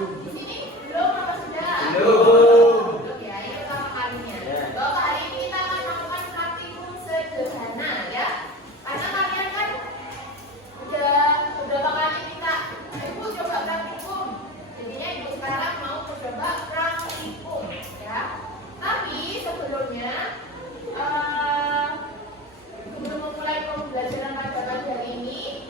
Di sini belum apa sudah? Belum. Belum ya, ini pertama kalinya. Bahwa hari ini kita akan melakukan praktikum sederhana ya. Karena kalian kan udah beberapa kali kita ibu coba praktikum. Jadinya ibu sekarang mau coba praktikum ya. Tapi sebelumnya sebelum memulai pembelajaran pada pagi hari ini,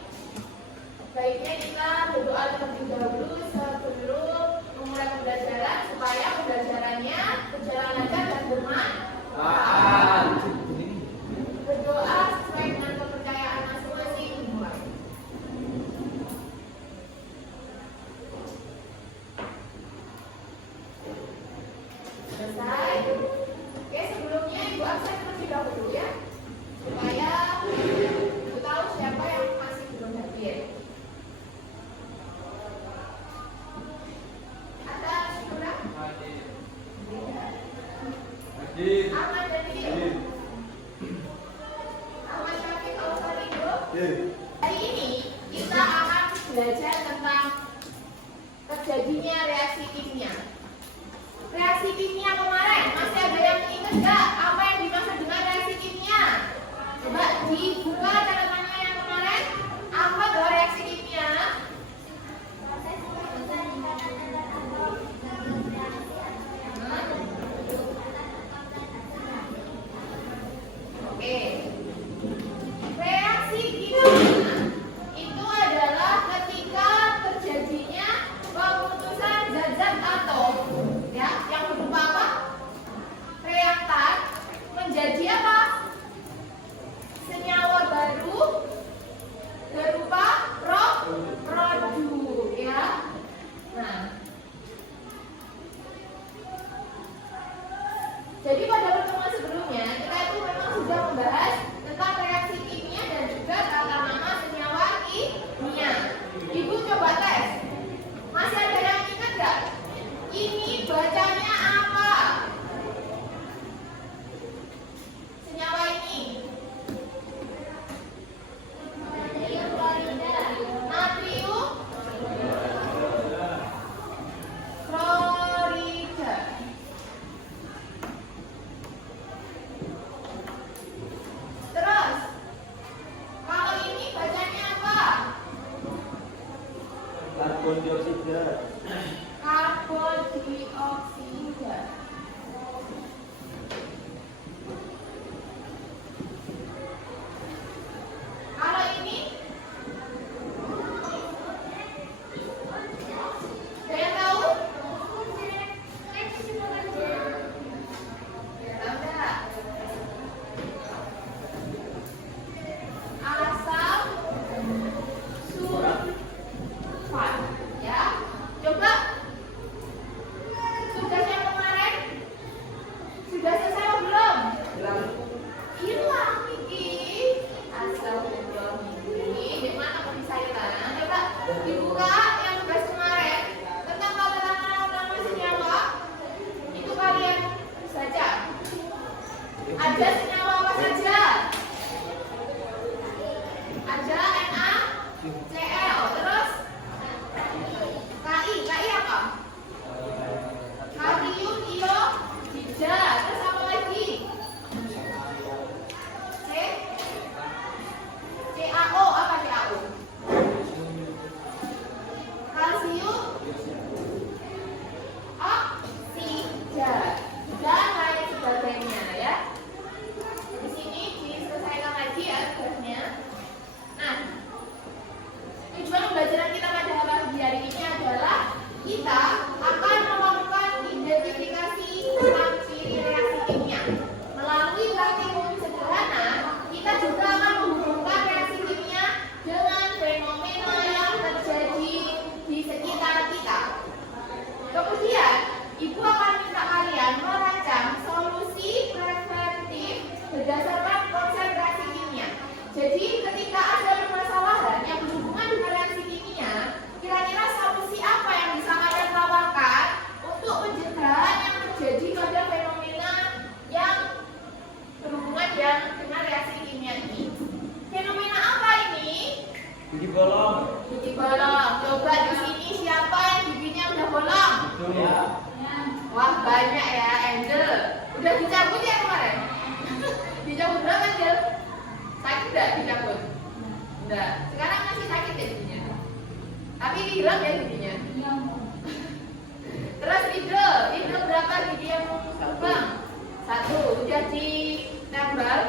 baiknya kita berdoa terlebih dahulu sebelum memulai pembelajaran supaya pembelajarannya berjalan lancar dan bermanfaat. Berdoa sesuai dengan kepercayaan masing-masing. Selesai. Oke, sebelumnya ibu absen terlebih dahulu ya, supaya ibu tahu siapa yang masih belum hadir. Ada sudah? Ahmad Daniel. Ahmad Syafiq Al-Farido. Hari ini kita akan belajar tentang terjadinya reaksi kimia. Reaksi kimia kemarin, masih ada yang ingat nggak apa yang dimaksud dengan reaksi kimia? Coba dibuka catatannya yang kemarin. Apa tuh reaksi kimia? Oke. Reaksi kimia itu adalah ketika terjadinya pemutusan zat-zat atom ya, yang berupa apa? Reaktan menjadi apa? Senyawa baru berupa produk ya. Nah, jadi pada pertemuan sebelumnya kita itu memang sudah membahas tentang reaksi kimia dan juga tata nama senyawa kimia. Ibu coba tes. Masih ada yang ingat nggak? Ini bacanya apa? Senyawa ini. Natrium klorida. Terus, kalau ini bacanya apa? Karbon dioksida. Karbon dioksida. Kalau ini, ada yang tahu? Tahu nggak? Asam sulfat, ya. Coba Ya. Wah banyak ya, Angel. Udah dicabut ya kemarin? Dicabut berapa, Angel? Sakit nggak dicabut? Enggak. Sekarang masih sakit ya giginya? Tapi hilang ya giginya? Terus Idro berapa gigi yang lubang? 1. Udah ditambal?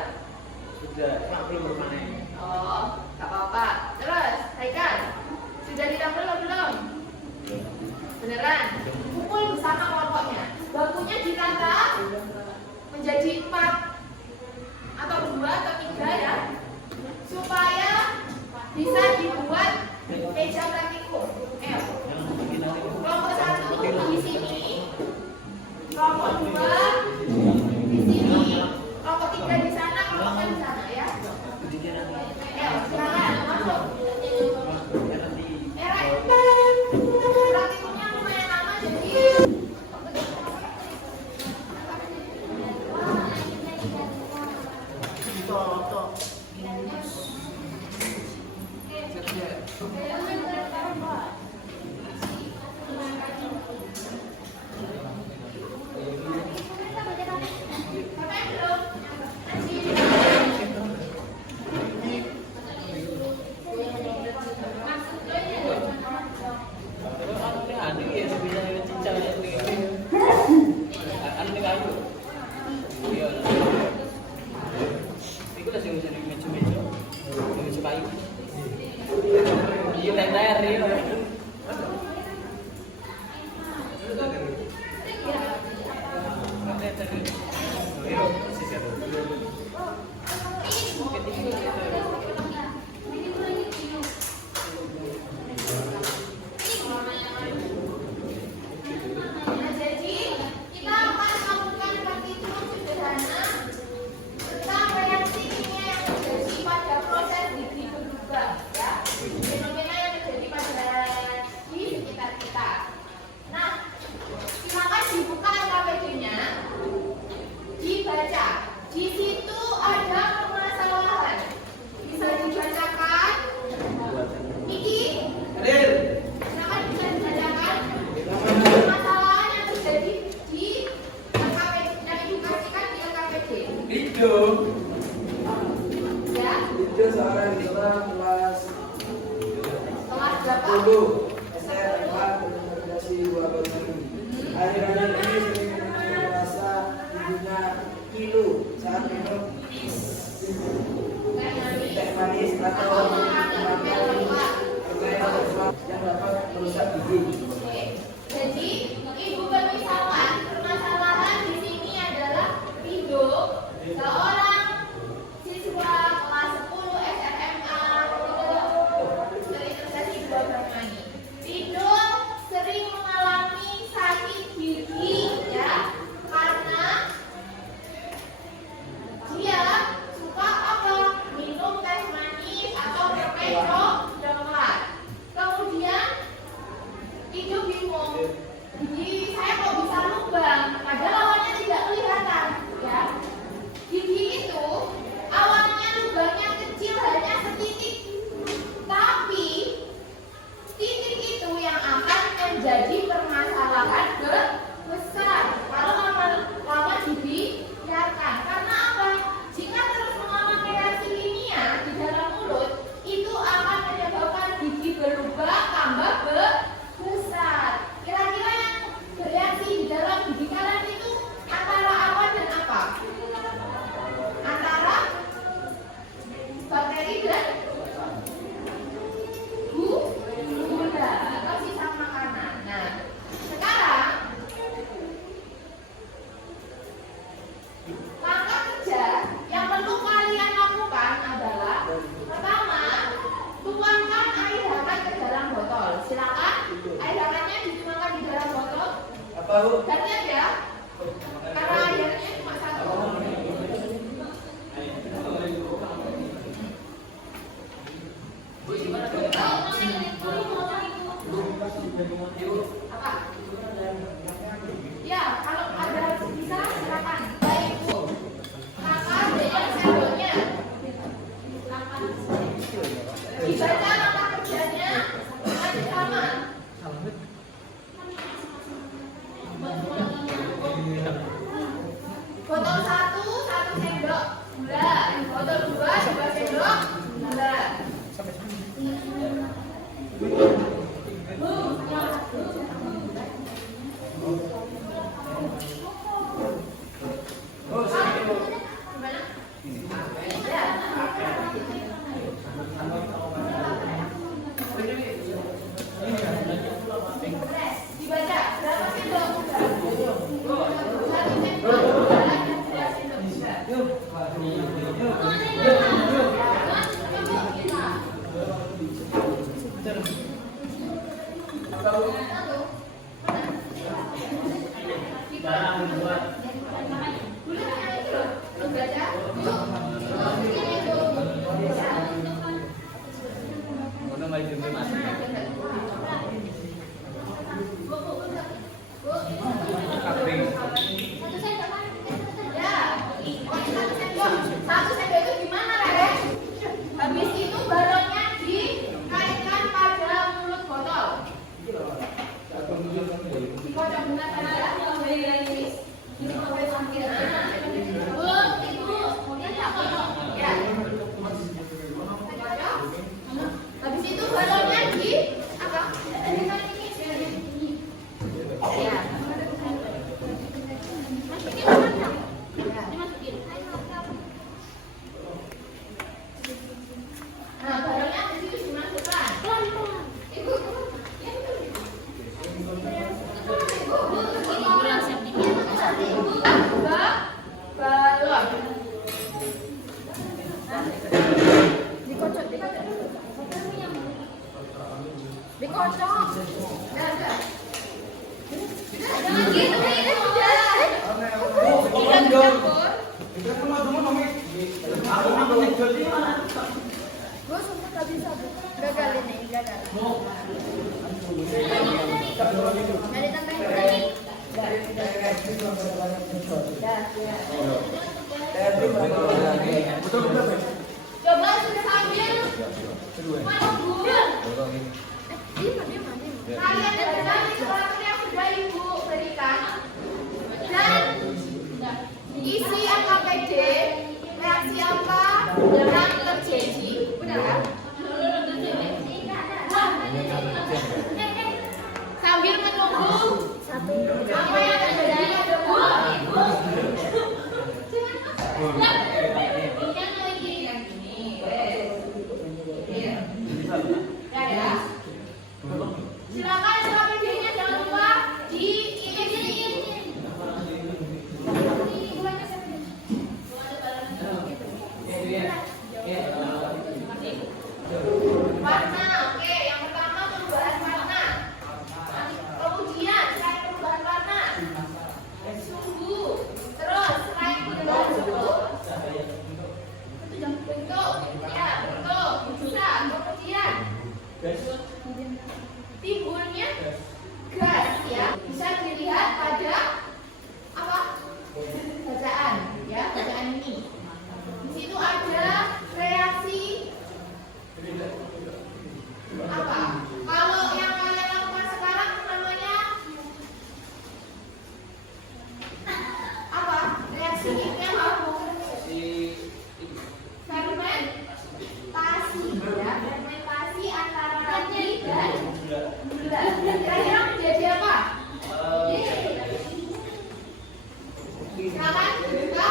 Sudah, Pak belum bermain. Oh, nggak apa-apa. Terus, Haikal, sudah ditambal atau belum? Beneran? Kumpul bersama kelompoknya. Bakunya ditata menjadi 4 atau 2 atau 3 ya, supaya bisa dibuat meja praktikum. Kelompok 1 di sini, kelompok 2 di sini, kelompok 3 di sana, kelompok 4 di sana ya. Silakan masuk. Praktikumnya lumayan lama jadi. Gantian ya, karena airnya cuma 1. Apa? Ya, kalau ada bisa silakan. Baik Bu. Kakak dengan sendoknya. Dibaca langkah kerjanya masih sama. Dari tambah ini. Coba sudah sambil menunggu. Kalian baca surat yang sudah ibu berikan dan isi AKPD, reaksi apa yang terjadi. Benar kan? Sambil menunggu apa yang terjadi pada silakan AKPD-nya jangan lupa di ini. Warna, oke. Yang pertama perubahan warna. Kemudian selain perubahan warna, suhu. Terus selain perubahan suhu, bentuk, ya bentuk bisa. Kemudian timbulnya gas, ya bisa dilihat pada apa? Bacaan, ya bacaan ini. Di situ ada reaksi apa? Kalau yang kalian lakukan sekarang namanya apa? Reaksi kimia apa? Fermentasi, ya fermentasi antara ragi dan gula. Kira-kira menjadi apa? Silakan buka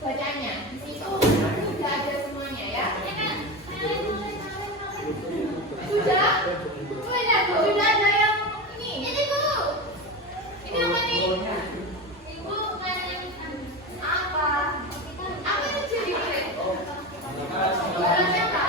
bacanya. Di situ sudah ada semuanya, ya. Sudah? Sudah ada yang ini. Ini Bu. Ini apa nih? Ibu apa? Apa itu jadi? Barangnya tak?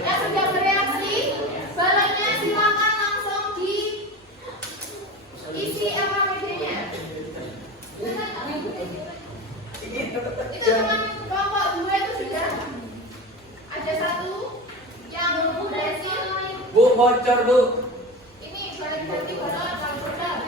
Yang sudah bereaksi, balonnya silakan langsung diisi AKPD-nya. Itu teman kelompok 2 itu sudah ada satu yang berhasil. Bu, bocor Bu. Ini balik-balik balon kalau bocor.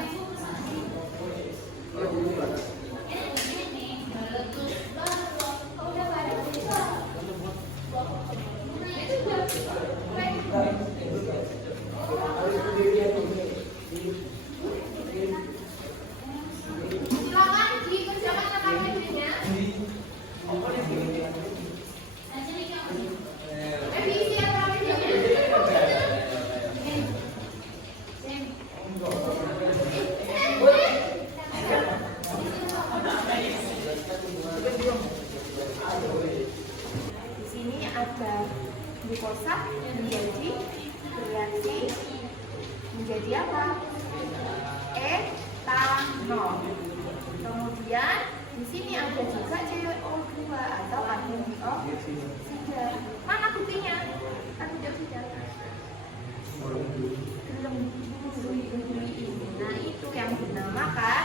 Silakan dikerjakan AKPD-nya. Revisi AKPD-nya. Di sini ada glukosa menjadi bereaksi menjadi apa? Etanol. Kemudian di sini ada juga CO2 atau karbon dioksida. Mana buktinya? Karbon dioksida. Nah, itu yang dinamakan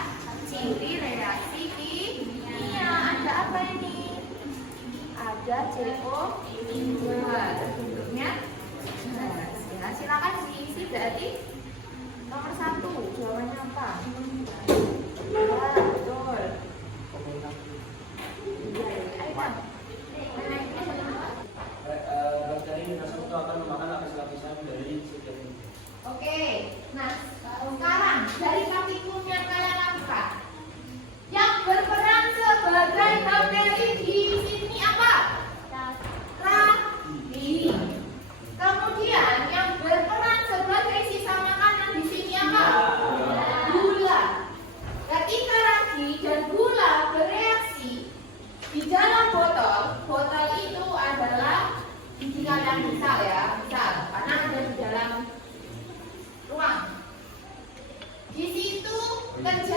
ciri reaksi kimia. Ada apa ini? Ada CO2 bentuknya gas. Ya, silakan diisi berarti nomor 1 jawabannya apa? Ya, betul. Bakteri nasab itu akan memakan lapis-lapisan dari sekian. Oke, nah sekarang dari praktikumnya kalian lakukan. Yang berperan sebagai bakteri di sini apa? Ragi. Kemudian yang berperan sebagai sisa makanan di sini apa? Gula. Ketika ragi dan gula bereaksi di dalam botol, botol itu adalah biji kalian misal ya, misal karena ada di dalam ruang. Di situ terjadi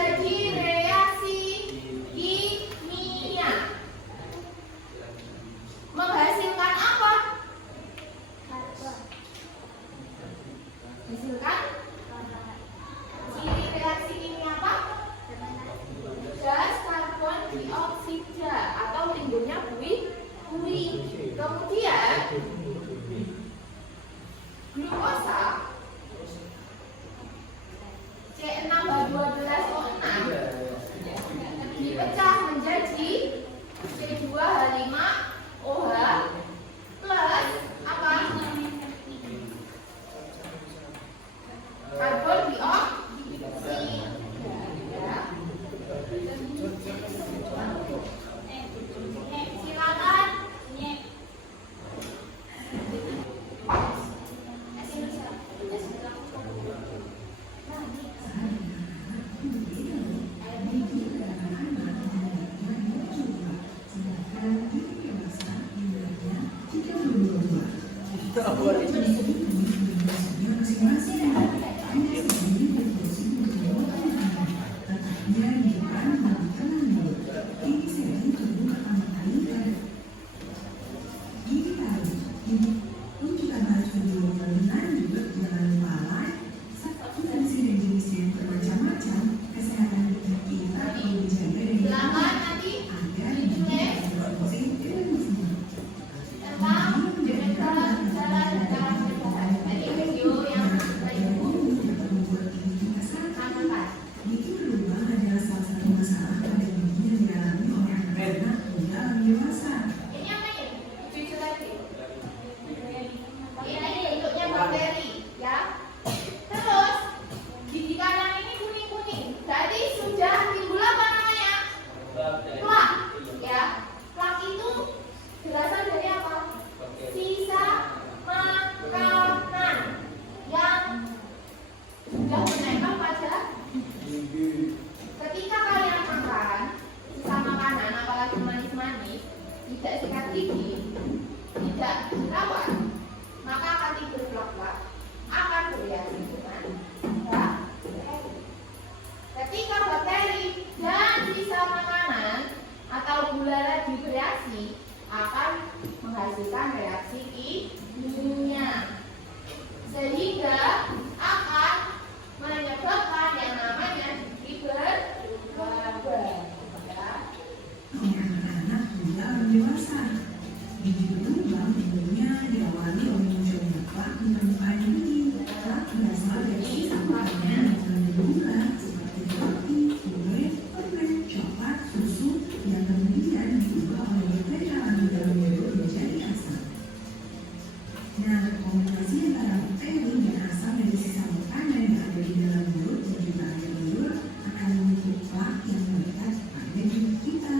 Silakan nanti ditulis tentang jalan perubahan. Tadi video yang saya sampaikan. Ini apa ya? Cucu lagi. Ini bentuknya bakteri, ya. Terus gigi kanan ini kuning-kuning. Jadi sudah timbul apa namanya? Plak, ya. Plak itu berasal dari apa? Sisa makanan yang sudah menempel pada ketika kalian makan sisa makanan, apalagi manis-manis, tidak sikat gigi, tidak dirawat, maka akan timbul plak-plak, akan bereaksi dengan bakteri. Ketika bakteri dan sisa makanan atau gula lagi bereaksi, akan menghasilkan reaksi kimia, sehingga akan menyebabkan yang namanya gigi berlubang. Anak-anak hingga dewasa. Gigi berlubang umumnya diawali oleh munculnya plak di permukaan gigi. Plak berasal dari sisa makanan yang mengandung gula seperti roti, kue, permen, coklat, susu yang kemudian diubah oleh bakteri alami dalam mulut menjadi asam. Nah, kombinasi antara bakteri dan asam dari sisa makanan yang ada di dalam mulut dan juga air liur akan membentuk plak yang melekat pada gigi kita.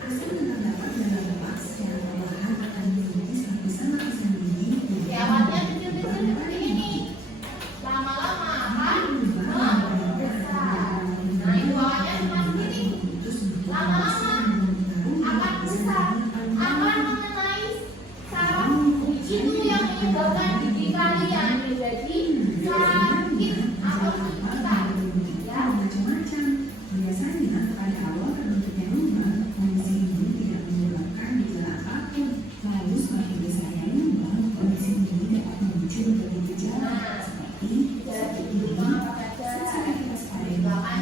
Asam yang terdapat dalam plak secara perlahan akan mengikis lapisan-lapisan gigi. Lewatnya kecil-kecil seperti ini, lama-lama akan membesar. Nah, ini bawahnya cuma segini, lama-lama akan besar, akan mengenai saraf itu yang menyebabkan gigi kalian menjadi sakit atau kesulitan, ya. Macam-macam. Biasanya pada awal terbentuknya lubang, kondisi ini tidak menyebabkan gejala apapun. Lalu semakin besarnya lubang, kondisi ini dapat memicu berbagai gejala seperti sakit gigi, sensitivitas pada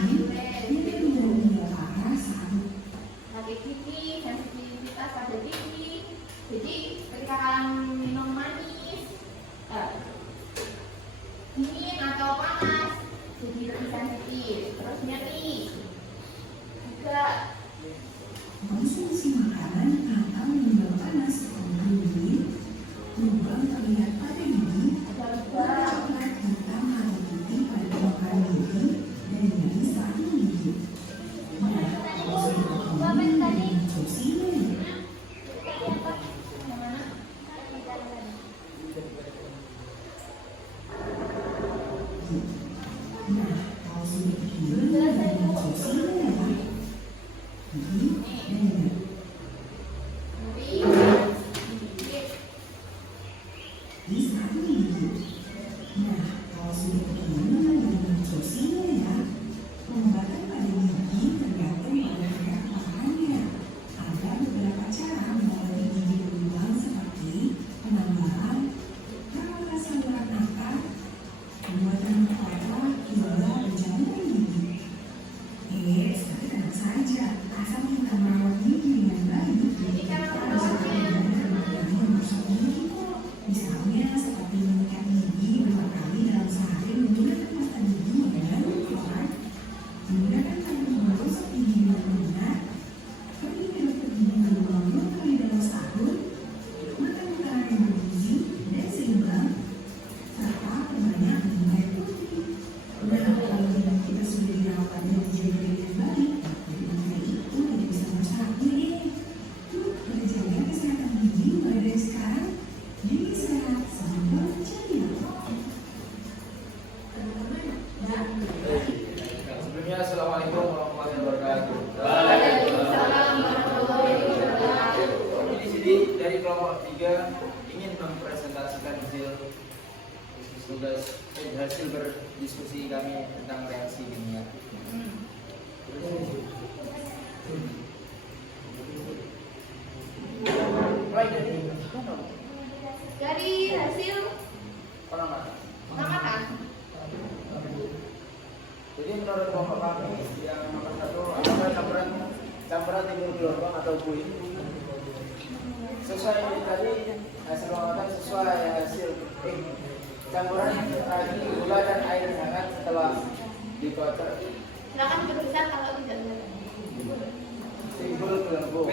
gigi, nyeri hingga parah saat Sakit gigi, sensitivitas pada gigi. Jadi ketika kalian minum manis, dingin atau panas, jadi lebih sensitif. Terus nyeri juga. konsumsi makanan atau minuman panas dingin, lubang terlihat pada gigi, Ada warna lubang. coklat hitam atau putih pada permukaan gigi, dan nyeri saat menggigit. Nah, kalau sudah begini, konsumsinya ya. Yang mana? Nah, kalau sudah begini, konsumsinya ya, Pak. Gigi dan nyeri. Gigit. Di saat menggigit. Nah, kalau sudah begini, konsumsinya ya. Pengobatan pada gigi tergantung pada tingkat parahnya. Ada beberapa cara mengobati gigi berlubang seperti penambahan, perawatan saluran akar, pembuatan mutara, hingga penjamuan gigi. Tapi tenang saja, asal kita merawat gigi dengan baik, Jadi cara kita bisa merawatnya, merusak gigi kok. Misalnya seperti menyikat gigi 2 kali dalam sehari menggunakan pasta gigi dengan fluoride, menggunakan mempresentasikan hasil berdiskusi kami tentang reaksi kimia. Dari hasil pengamatan. Jadi menurut kelompok kami yang nomor 1 adalah campuran timbul gelombang atau buih. Sesuai tadi hasil pengamatan sesuai hasil campuran ragi gula dan air hangat setelah dibakar. Silakan berbicara kalau tidak. Timbul gelembung.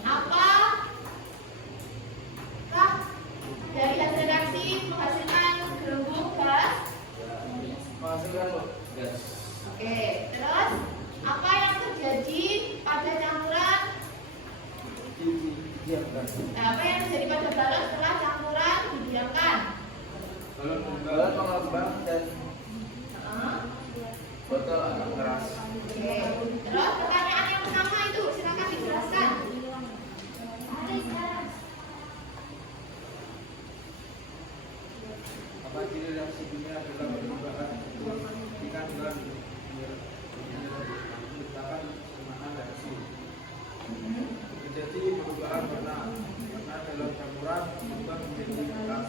Apakah dari hasil reaksi menghasilkan gelembung gas? Menghasilkan gas. Oke, terus apa yang terjadi pada campuran? Didiamkan. Apa yang terjadi pada balon setelah campuran didiamkan? Balon mengembang dan botol agak keras. Oke, terus pertanyaan yang pertama itu silakan dijelaskan. Apa ciri reaksi kimia dalam perubahan ikan dalam menciptakan semangat reaksi? Terjadi perubahan warna dalam campuran berubah menjadi hitam.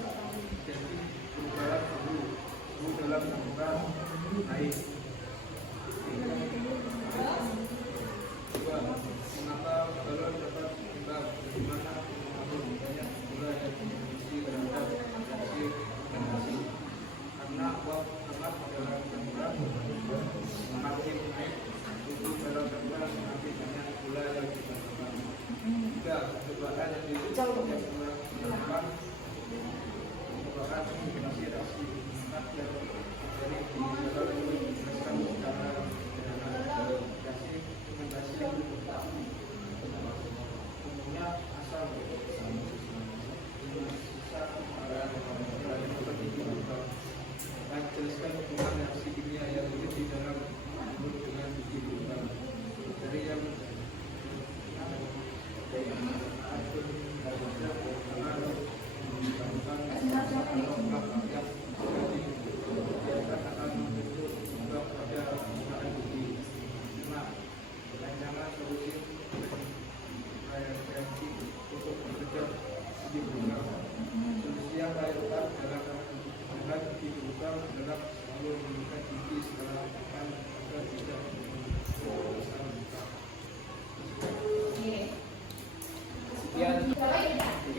Terjadi perubahan suhu dalam campuran naik. Dua, mengapa balon dapat terbang? Bagaimana mengatur banyak gula dan emisi terhadap reaksi reaksi? Karena uap hangat dalam campuran semakin naik, suhu dalam campuran semakin banyak gula yang ditambahkan. Tiga, percobaan yang dilakukan merupakan simulasi reaksi hangat yang dari dalam menjelaskan secara reaksi fermentasi umumnya asal jelaskan hubungan reaksi kimia yang wujud di dalam mulut dengan biji berubah dari yang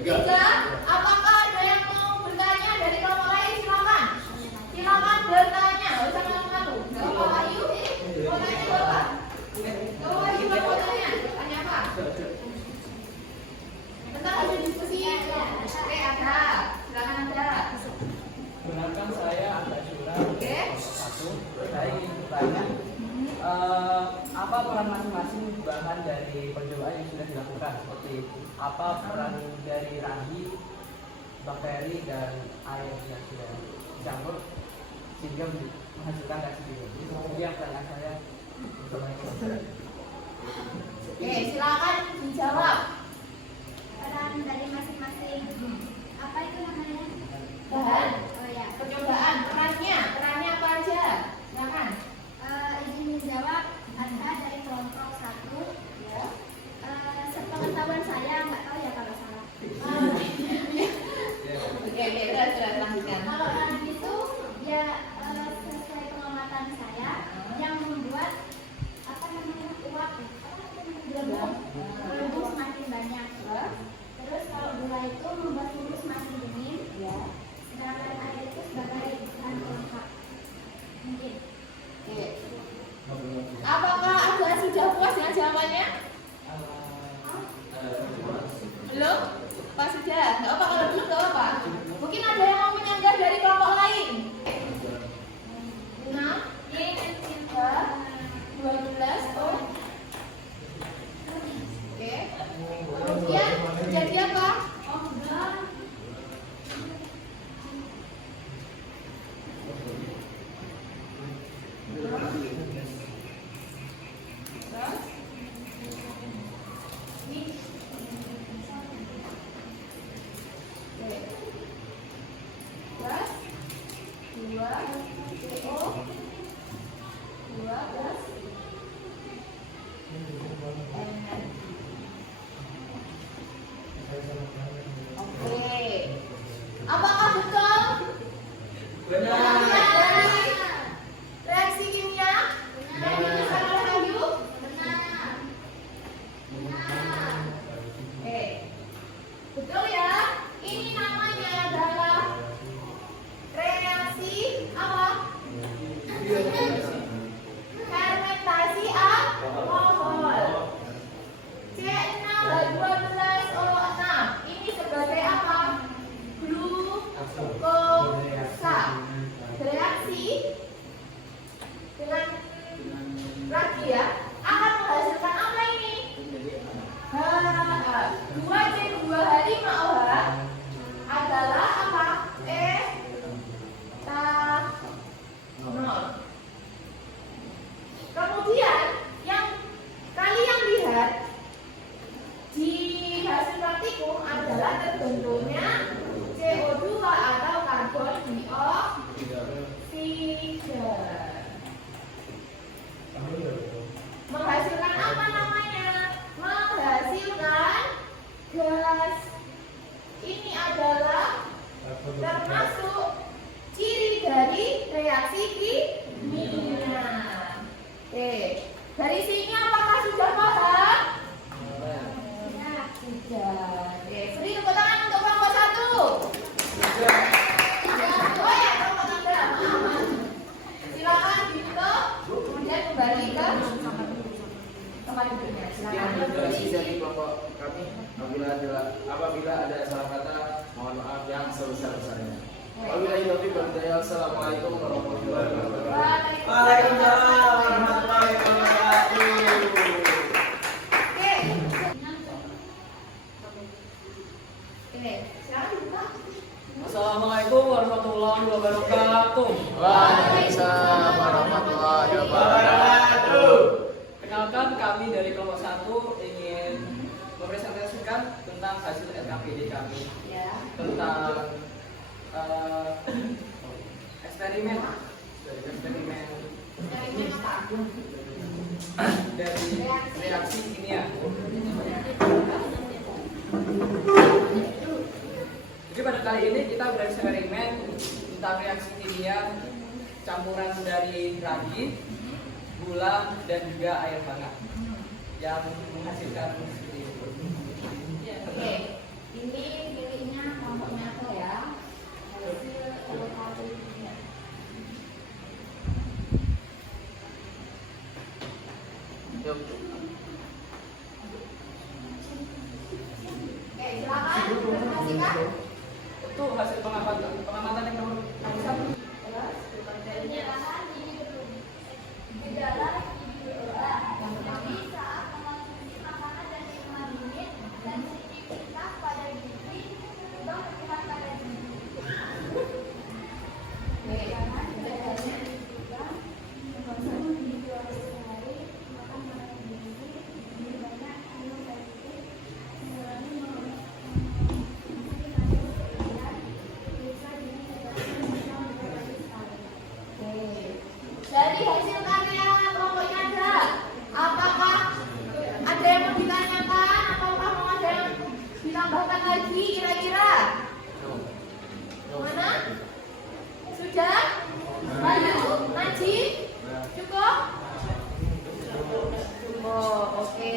Tiga, apakah ada yang mau bertanya dari kelompok lain? Silakan. Silakan bertanya. Usah malu-malu. Kelompok Ayu, bertanya Bapak. Kelompok Ayu mau bertanya. Tanya apa? Bentar ada diskusi. Oke, ada. Silakan ada. Benarkan saya Anda Curang. Oke. Satu, saya ingin bertanya, apa peran masing-masing bahan dari percobaan yang sudah dilakukan? Seperti apa peran dari ragi, bakteri, dan air yang sudah dicampur sehingga menghasilkan reaksi ini? Jadi yang pertanyaan saya. Oke, silakan dijawab. Peran dari masing-masing apa itu namanya? Bahan. Oh ya. Percobaan. Perannya apa aja? Silakan. Izin menjawab, ada dari kelompok 1. Ya. Sepengetahuan saya, nggak tahu ya kalau salah. Oke, sudah lanjutkan. Kalau ragi itu ya sesuai pengamatan saya yang membuat apa namanya uap gelembung semakin banyak. Terus kalau gula itu membuat suhu semakin dingin. Ya. Sedangkan CO 2 plus energi. Oke. Apakah betul? Benar. Dari reaksi kimia yang dilakukan oleh Ayu? Oke. Betul ya? Ini namanya adalah reaksi apa? Fermentasi alkohol. C6H12O6 ini sebagai apa? Glukosa. Bereaksi dengan lagi ya akan menghasilkan apa ini? H2C2H5OH adalah apa? Etanol. Kemudian yang kalian lihat di hasil praktikum adalah terbentuknya CO2 atau karbon dioksida. Menghasilkan apa namanya? Menghasilkan gas. Ini adalah termasuk ciri dari reaksi kimia. Oke, dari sini apakah sudah paham? Sudah. Oke, beri tepuk tangan untuk kelompok 1. Oh ya, kelompok 3. Silakan ditutup, kemudian kembali ke tempat duduknya. Silakan. Rekomendasi dari kelompok kami apabila ada salah kata, mohon maaf yang sebesar-besarnya. Wabillahi taufiq wal hidayah. Assalamualaikum warahmatullahi wabarakatuh. Waalaikumsalam warahmatullahi wabarakatuh. Oke. Oke, sekarang dibuka. Assalamualaikum warahmatullahi wabarakatuh. Waalaikumsalam warahmatullahi wabarakatuh. Kenalkan, kami dari kelompok 1 ingin mempresentasikan tentang hasil SKPD kami Ya. tentang eksperimen Ini apa? dari reaksi kimia. Jadi pada kali ini kita bereksperimen tentang reaksi kimia campuran dari ragi, gula, dan juga air hangat yang menghasilkan seperti itu. Oke, ini pilihnya kelompoknya apa ya? Hasil LKP kimia. Oke, silakan presentasikan. Itu hasil pengamatan yang nomor 1. Terus, Penyerahan ini gejala individual jadi saat mengonsumsi makanan dan minuman dingin dan sensitivitas pada gizi juga berkurang pada gizi. Oke, bedanya. Juga mengkonsumsi 2 kali sehari makan makanan gizi lebih banyak minum air putih mengurangi mengkonsumsi nasi dan bisa diminum bisa mengurangi sekali. Oke. Dari hasil karya kelompoknya ada, apakah ada yang mau ditanyakan ataukah mau ada yang ditambahkan lagi kira-kira? Mana? Sudah? Bayu? Najib? Cukup? Cukup, oke.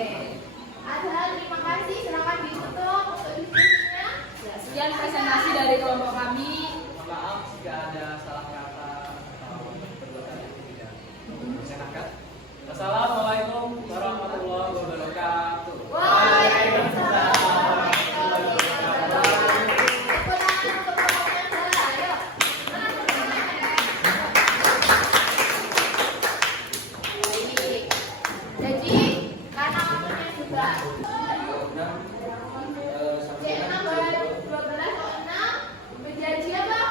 Ada, terima kasih. Silakan ditutup untuk diskusinya. Sekian presentasi dari kelompok kami. Mohon maaf jika ada salah kata atau perbuatan yang tidak menyenangkan. Assalamualaikum warahmatullahi wabarakatuh. Waalaikumsalam warahmatullahi wabarakatuh. Tepuk tangan untuk kelompoknya ada. Ayo. Baik. Jadi, karena waktunya juga C6 12 kok 6 menjadi apa?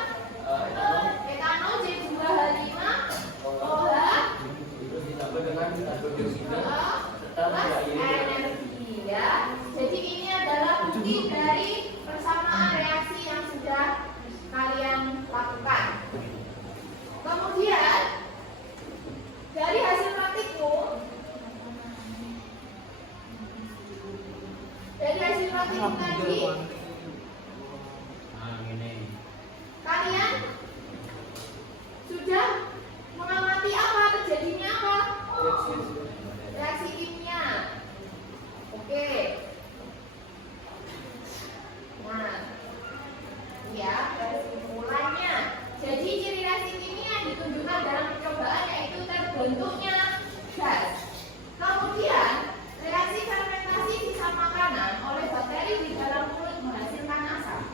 bentuknya gas. Kemudian reaksi fermentasi sisa makanan oleh bakteri di dalam mulut menghasilkan asam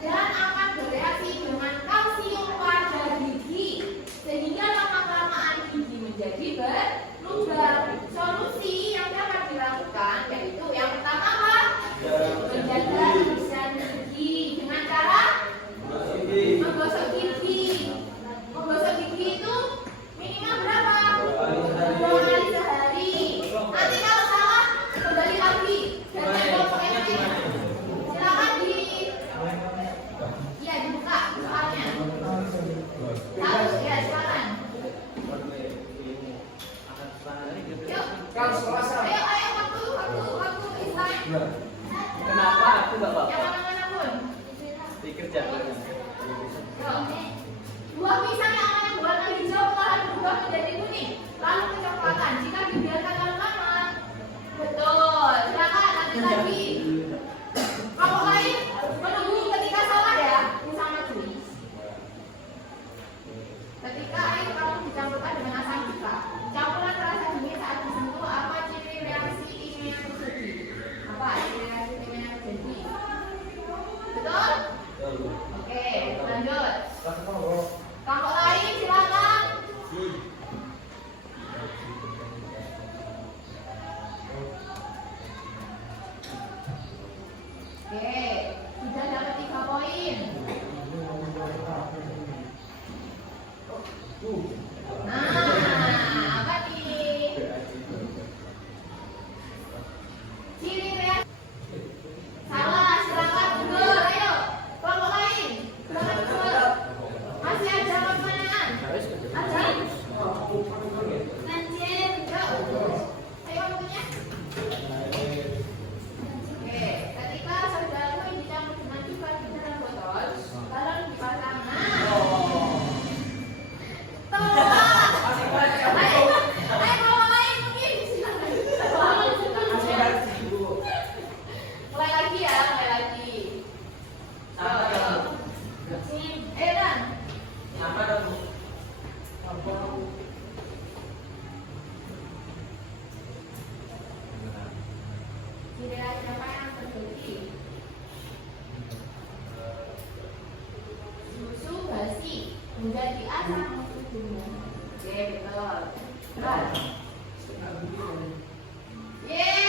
dan akan bereaksi dengan kalsium pada gigi sehingga lama-kelamaan gigi menjadi berlubang. Solusi yang dapat dilakukan yaitu yang pertama apa? Menjaga kebersihan gigi dengan cara menggosok gigi. Menggosok gigi itu minimal berapa? 2 kali sehari. Nanti kalau salah kembali lagi dan kelompok yang lain. Silakan dibuka soalnya. Harus ya silakan. Yuk. Ayo waktu Islam. Kenapa aku nggak bapak? Yang mana-mana pun. Dikerja. Buah pisang yang akan warna hijau perlahan berubah menjadi kuning, lalu kecoklatan jika dibiarkan lama. Betul. Silakan nanti lagi. Kamu lain menunggu ketika salah ya, sama cuy. Ketika air kamu dicampurkan dengan asam cuka, campuran terasa dingin saat disentuh. Apa ciri reaksi kimia terjadi? Apa ciri reaksi kimia terjadi? Betul? Oke, lanjut. Kelompok lain silakan. Oke, sudah dapat 3 poin. Nah, apa nih? Ciri reaksi. Salah, silakan mundur. Ayo, kelompok lain. Silakan mundur. Masih ada pertanyaan? Ada? Lanjut. Ayo waktunya. Oke, ketika saudara kue dicampur dengan cuka di dalam botol, lalu dipasang. Ayo kelompok lain mungkin. Mulai lagi ya, mulai lagi. Dan. Ciri reaksi apa yang terjadi? Susu basi menjadi asam urat. Oke, betul. Yeay.